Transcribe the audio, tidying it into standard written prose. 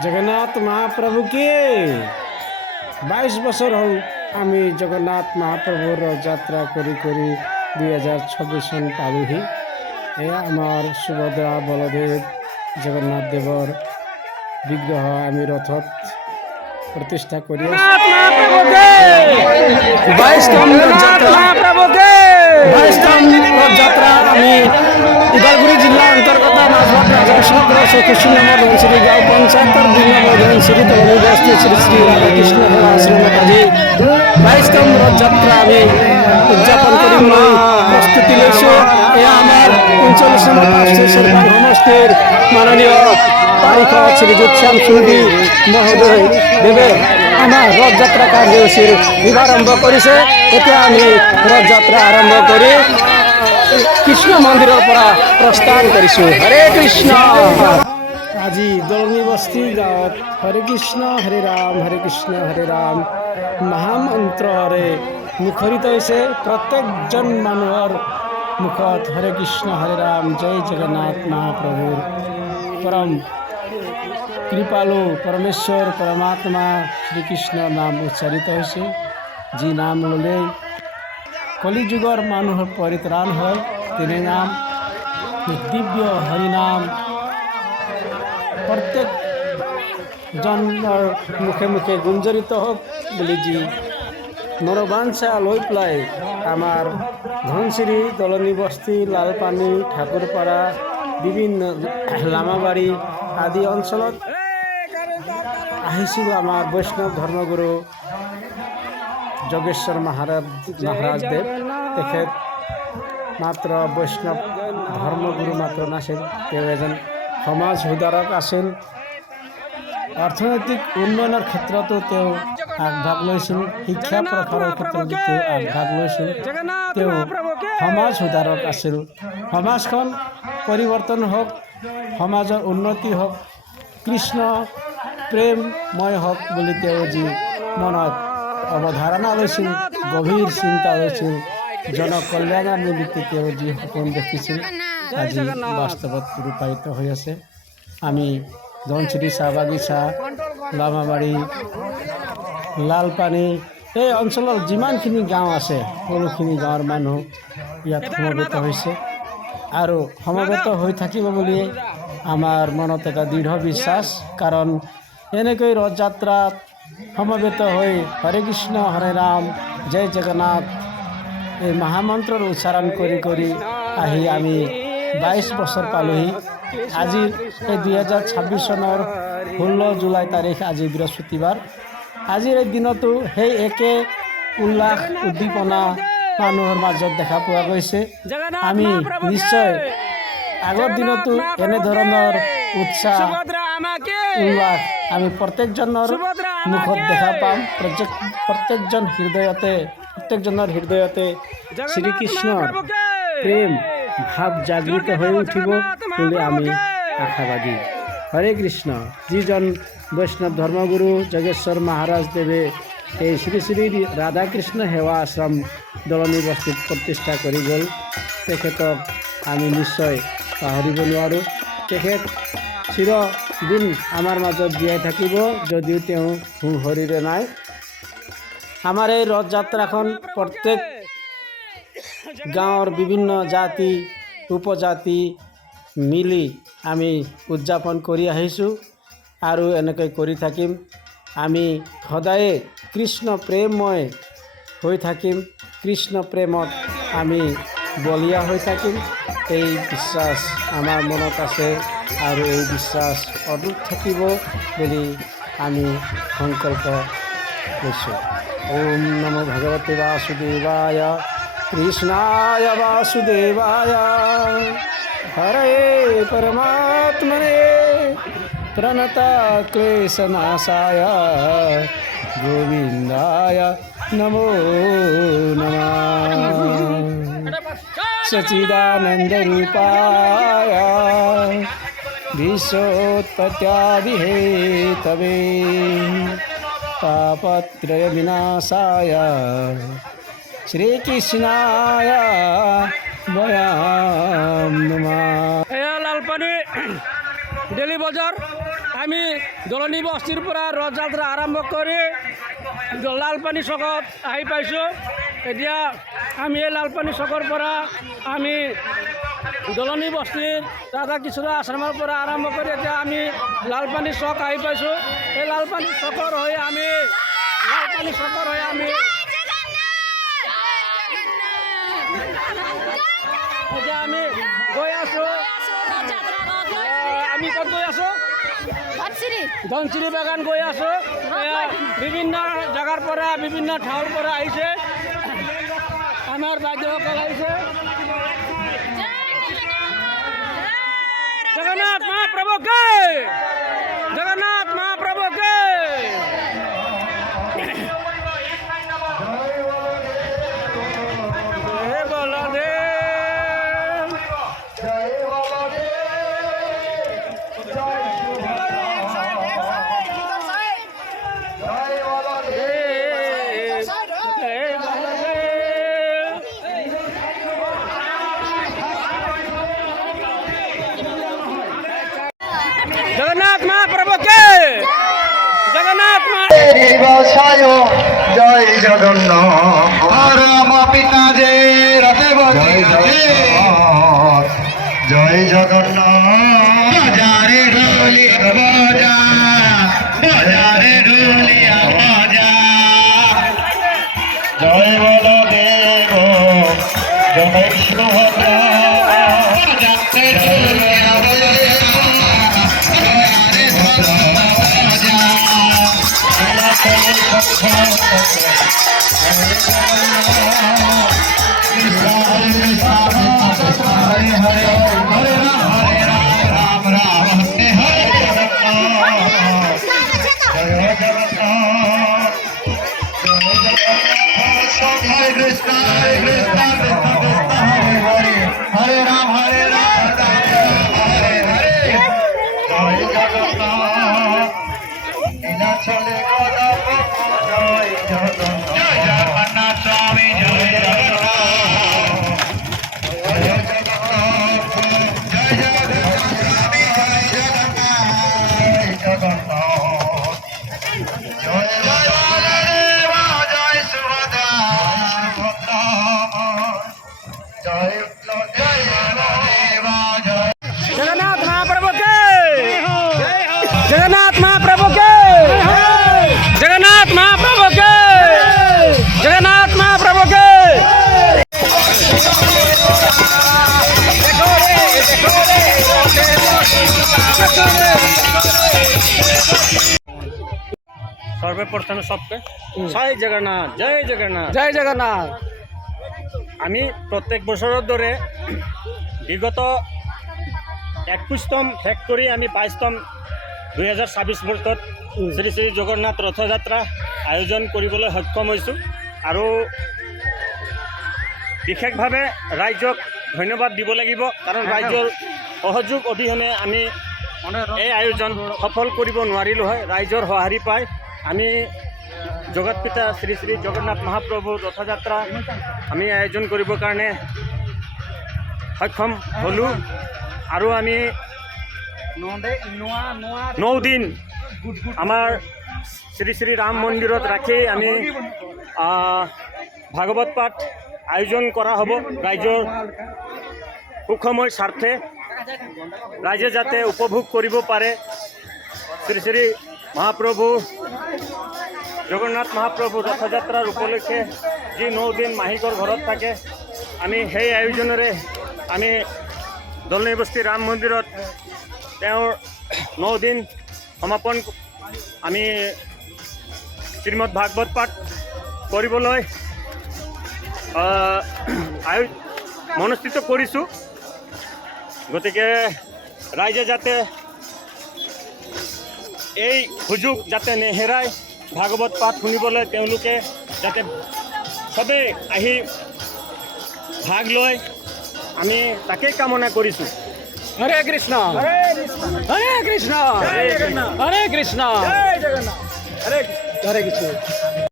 জগন্নাথ মহাপ্রভু কি 22 বছর হল আমি জগন্নাথ মহাপ্রভুর যাত্রা করি 2026 সন পালুহি এ আমার সুভদ্রা বলদেব জগন্নাথ দেবর বিগ্রহ আমি রথত প্রতিষ্ঠা করি 22তম যাত্রা আমি উদালগুড়ি জিলা অন্তর্গত মাঝবাট রাজস্বগ্র শ্রী নম্বর ধনশ্রী গাঁও পঞ্চায়েতর 2 নম্বর ধনশ্রী তলুবস্তি শ্রী শ্রী রাধাকৃষ্ণ আশ্রম কাজী 22তম রথযাত্রা আমি উদযাপন করি মই প্রস্তুতি লৈছো এ আমার 39 নম্বর পাঁচটি সরকার সমষ্টির মাননীয় পারিষদ শ্রীযুত শ্যাম সুন্দী মহোদয় দেবে আমার রথযাত্রা কার্যসূচীর শুভারম্ভ কৰিছে। এতিয়া আমি ৰথযাত্ৰা আৰম্ভ কৰি কৃষ্ণ মন্দিৰৰ পৰা প্ৰস্থান কৰিছোঁ। হৰে কৃষ্ণ। আজি দলনি বস্তি গাঁৱত হৰে কৃষ্ণ হৰে ৰাম মহামন্ত্ৰৰে মুখৰিত হৈছে। প্ৰত্যেকজন মানুহৰ মুখত হৰে কৃষ্ণ হৰে ৰাম জয় জগন্নাথ মহাপ্ৰভুৰ পৰম কৃপালু পৰমেশ্বৰ পৰমাত্মা শ্ৰীকৃষ্ণৰ নাম উচ্চাৰিত হয়েছে। যি নাম ললে কলিযুগৰ মানুহৰ পৰিত্ৰাণ হয় তেনে নাম দিব্য হৰিনাম প্ৰত্যেকজনৰ মুখে মুখে গুঞ্জৰিত হোক বুলি যি মনোবাঞ্ছা লৈ পেলাই আমাৰ ধনশিৰি দলনি বস্তি লালপানী ঠাকুৰপাৰা বিভিন্ন লামাবাৰী আদি অঞ্চলত আহিছিল আমাৰ বৈষ্ণৱ ধৰ্মগুৰু যোগেশ্বৰ মহাৰাজদেৱ। তেখেত মাত্ৰ বৈষ্ণৱ ধৰ্মগুৰু মাত্ৰ নাছিল, তেওঁ এজন সমাজ সুধাৰক আছিল। অৰ্থনৈতিক উন্নয়নৰ ক্ষেত্ৰতো তেওঁ আগভাগ লৈছিল, শিক্ষা প্ৰসাৰৰ ক্ষেত্ৰতো তেওঁ আগভাগ লৈছিল। তেওঁ সমাজ সুধাৰক আছিল। সমাজখন পৰিৱৰ্তন হওক, সমাজৰ উন্নতি হওক, কৃষ্ণ প্ৰেমময় হওক বুলি তেওঁ যি মনত অৱধাৰণা লৈছিল, গভীৰ চিন্তা লৈছিল, জনকল্যাণৰ নিমিত্তে তেওঁ যি সপোন দেখিছিল আজি বাস্তৱত ৰূপায়িত হৈ আছে। আমি ধনশিৰি চাহ বাগিচা, লামাবাৰী, লালপানী এই অঞ্চলৰ যিমানখিনি গাঁও আছে সকলোখিনি গাঁৱৰ মানুহ ইয়াত সমবেত হৈছে আৰু সমবেত হৈ থাকিব বুলি আমাৰ মনত এটা দৃঢ় বিশ্বাস। কাৰণ এনেকৈ ৰথযাত্ৰাত সমবেত হৈ হৰে কৃষ্ণ হৰে ৰাম জয় জগন্নাথ এই মহামন্ত্ৰৰ উচ্চাৰণ কৰি আহি আমি 22 বছৰ পালোহি। আজিৰ এই 2026 চনৰ 16 জুলাই তাৰিখ, আজি বৃহস্পতিবাৰ। আজিৰ এই দিনতো সেই একে উল্লাস উদ্দীপনা মানুহৰ মাজত দেখা পোৱা গৈছে। আমি নিশ্চয় আগৰ দিনতো এনেধৰণৰ উৎসাহ উল্লাস আমি প্ৰত্যেকজনৰ মুখত দেখা পাম। প্ৰত্যেকজনৰ হৃদয়তে শ্ৰীকৃষ্ণৰ প্ৰেম ভাৱ জাগৃত হৈ উঠিব বুলি আমি আশাবাদী। হৰে কৃষ্ণ। যিজন বৈষ্ণৱ ধৰ্মগুৰু যোগেশ্বৰ মহাৰাজদেৱে এই শ্ৰী শ্ৰী ৰাধাকৃষ্ণ সেৱা আশ্ৰম দলনি বস্তিত প্ৰতিষ্ঠা কৰি গ'ল, তেখেতক আমি নিশ্চয় পাহৰিব নোৱাৰোঁ। তেখেত চিৰদিন আমাৰ মাজত জীয়াই থাকিব, যদিও তেওঁ শৰীৰে নাই। আমাৰ এই ৰথযাত্ৰাখন প্ৰত্যেক গাঁৱৰ বিভিন্ন জাতি উপজাতি মিলি আমি উদযাপন কৰি আহিছোঁ আৰু এনেকৈ কৰি থাকিম। আমি সদায়ে কৃষ্ণ প্ৰেমময় হৈ থাকিম, কৃষ্ণ প্ৰেমত আমি বলীয়া হৈ থাকিম। এই বিশ্বাস আমাৰ মনত আছে আৰু এই বিশ্বাস অটুট থাকিব বুলি আমি সংকল্প লৈছোঁ। ওম নমো ভগৱতে বাসুদেৱায় কৃষ্ণায় বাসুদেৱায় হৰে পৰমাত্মনে প্ৰণতা ক্লেশনাশায় গোবিন্দায় নমো নমঃ সচিদানন্দৰূপায় বিশ্বোৎপত্যাদিহেতবে তাপত্ৰয় বিনাশায় শ্ৰীকৃষ্ণায় বয়াম নমঃ। লালপানি ডেলি বজাৰ আমি দলনি বস্তিৰ পৰা ৰথযাত্ৰা আৰম্ভ কৰি লালপানী চকত আহি পাইছোঁ। এতিয়া আমি এই লালপানী চকৰ পৰা আমি দলনি বস্তিৰ ৰাধা কৃষ্ণ আশ্ৰমৰ পৰা আৰম্ভ কৰি এতিয়া আমি লালপানী চক আহি পাইছোঁ। এই লালপানী চকৰ হৈ আমি এতিয়া আমি গৈ আছোঁ। আমি ক'ত গৈ আছোঁ? ধনচিৰি বাগান গৈ আছোঁ। বিভিন্ন জেগাৰ পৰা বিভিন্ন ঠাইৰ পৰা আহিছে, আমাৰ বাদ্যসকল আহিছে। জগন্নাথ মহাপ্ৰভু কে, জগন্নাথ মহাপ্ৰভু কে। জয় বলদেৱ, জগন্নাথ মহাপ্রভু কে, জগন্নাথ জয় জগন্নাথ রাম পিতা যে রথে বসে জয় জগন্নাথ বাজারে ঢোলি বাজা, বাজারে ঢোলি বাজা। জয় বলদেব জয় সুভদ্রা বাজাতে ঢোলি হরে রাম হরে রাম হরে হরে জয় জগন্নাথ লীলা চলে গদাপ জয় জগন্নাথ জয় জগন্নাথ স্বামী জয় জগন্নাথ জয় জগন্নাথ জয় জগন্নাথ স্বামী জয় জগন্নাথ জয় বলদেব জয় সুভদ্রা জয় জয় বলদেব জয় जगन्नाथ महाप्रभु के, जगन्नाथ महाप्रभु के, जगन्नाथ महाप्रभु के, जगन्नाथ महाप्रभु के। সর্বপ্রথম সবকে জয় জগন্নাথ, জয় জগন্নাথ, জয় জগন্নাথ। আমি প্রত্যেক বছরের দরে বিগত 21তম শেষ কৰি আমি 22তম 2026 বৰ্ষত শ্ৰী শ্ৰী জগন্নাথ ৰথযাত্ৰা আয়োজন কৰিবলৈ সক্ষম হৈছোঁ। আৰু বিশেষভাৱে ৰাইজক ধন্যবাদ দিব লাগিব, কাৰণ ৰাইজৰ সহযোগ অবিহনে আমি এই আয়োজন সফল কৰিব নোৱাৰিলোঁ হয়। ৰাইজৰ সঁহাৰি পাই আমি জগত পিতা শ্ৰী শ্ৰী জগন্নাথ মহাপ্ৰভুৰ ৰথযাত্ৰা আমি আয়োজন কৰিবৰ কাৰণে সক্ষম হ'লোঁ। আৰু আমি 9 দিন আমাৰ শ্ৰী শ্ৰী ৰাম মন্দিৰত ৰাখি আমি ভাগৱত পাঠ আয়োজন কৰা হ'ব। ৰাইজৰ সুখময় স্বাৰ্থে ৰাইজে যাতে উপভোগ কৰিব পাৰে শ্ৰী শ্ৰী মহাপ্ৰভু জগন্নাথ মহাপ্ৰভু ৰথযাত্ৰাৰ উপলক্ষে যি 9 দিন মাহীকৰ ঘৰত থাকে, আমি সেই আয়োজনেৰে আমি দলনি বস্তি ৰাম মন্দিৰত তেওঁৰ 9 দিন সমাপন আমি শ্ৰীমদ ভাগৱত পাঠ কৰিবলৈ মনস্থিত কৰিছোঁ। গতিকে ৰাইজে যাতে এই সুযোগ যাতে নেহেৰাই ভাগৱত পাঠ শুনিবলৈ তেওঁলোকে যাতে সবেই আহি ভাগ লয়, আমি তাকেই কামনা কৰিছোঁ। হৰে কৃষ্ণ, হৰে কৃষ্ণ, হৰে কৃষ্ণ, হৰে কৃষ্ণ, হৰে কৃষ্ণ।